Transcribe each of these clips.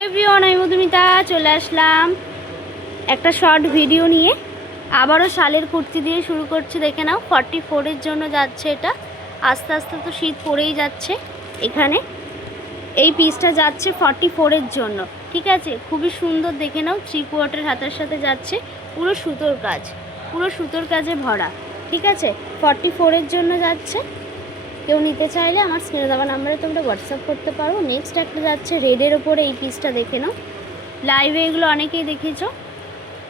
Everyone, আমি মধুমিতা চলে আসলাম একটা শর্ট ভিডিও নিয়ে। আবারও শালের কুর্তি দিয়ে শুরু করছি। দেখে নাও, 44-এর জন্য যাচ্ছে এটা। আস্তে আস্তে তো শীত পড়েই যাচ্ছে। এখানে এই পিসটা যাচ্ছে 44-এর জন্য, ঠিক আছে। খুবই সুন্দর, দেখে নাও। 3/4 হাতার সাথে যাচ্ছে, পুরো সুতোর কাজ, পুরো সুতোর কাজে ভরা, ঠিক আছে। 44-এর জন্য যাচ্ছে। কেউ নিতে চাইলে আমার স্ক্রিনে দেওয়া নাম্বারে তোমরা হোয়াটসঅ্যাপ করতে পারো। নেক্সট একটা যাচ্ছে রেডের ওপরে। এই পিসটা দেখে নাও। লাইভে এগুলো অনেকেই দেখেছো,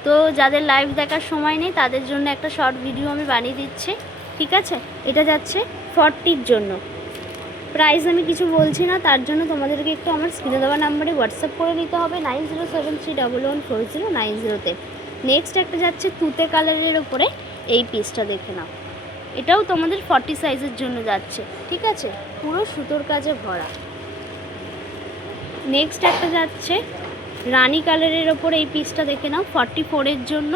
তো যাদের লাইভ দেখার সময় নেই তাদের জন্য একটা শর্ট ভিডিও আমি বানিয়ে দিচ্ছি, ঠিক আছে। এটা যাচ্ছে 40-র জন্য। প্রাইস আমি কিছু বলছি না, তার জন্য তোমাদেরকে একটু আমার স্ক্রিনে দেওয়া নাম্বারে হোয়াটসঅ্যাপ করে নিতে হবে 9073114090-তে। নেক্সট একটা যাচ্ছে তুতে কালারের ওপরে। এই পিসটা দেখে নাও, এটাও তোমাদের 40 সাইজের জন্য যাচ্ছে, ঠিক আছে। পুরো সুতোর কাজে ভরা। নেক্সট একটা যাচ্ছে রানী কালারের ওপর। এই পিসটা দেখে নাও, 44-এর জন্য।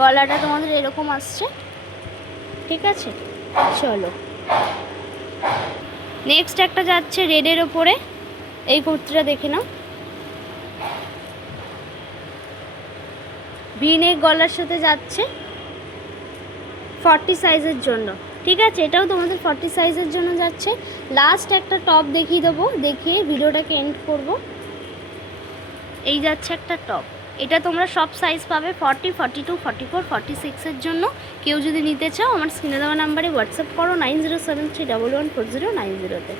গলাটা তোমাদের এরকম আসছে, ঠিক আছে। চলো, নেক্সট একটা যাচ্ছে রেডের ওপরে। এই কুর্তিটা দেখে নাও, ভি নেক গলার সাথে যাচ্ছে, 40 সাইজের জন্য, ঠিক আছে। এটাও তোমাদের 40 সাইজের জন্য যাচ্ছে। লাস্ট একটা টপ দেখিয়ে দেবো, দেখিয়ে ভিডিওটাকে এন্ড করব। এই যাচ্ছে একটা টপ। এটা তোমরা সব সাইজ পাবে, 40, 42, 44, 46-এর জন্য। কেউ যদি নিতে চাও আমার স্ক্রিনে দেওয়া নাম্বারে হোয়াটসঅ্যাপ করো 9073114090-তে।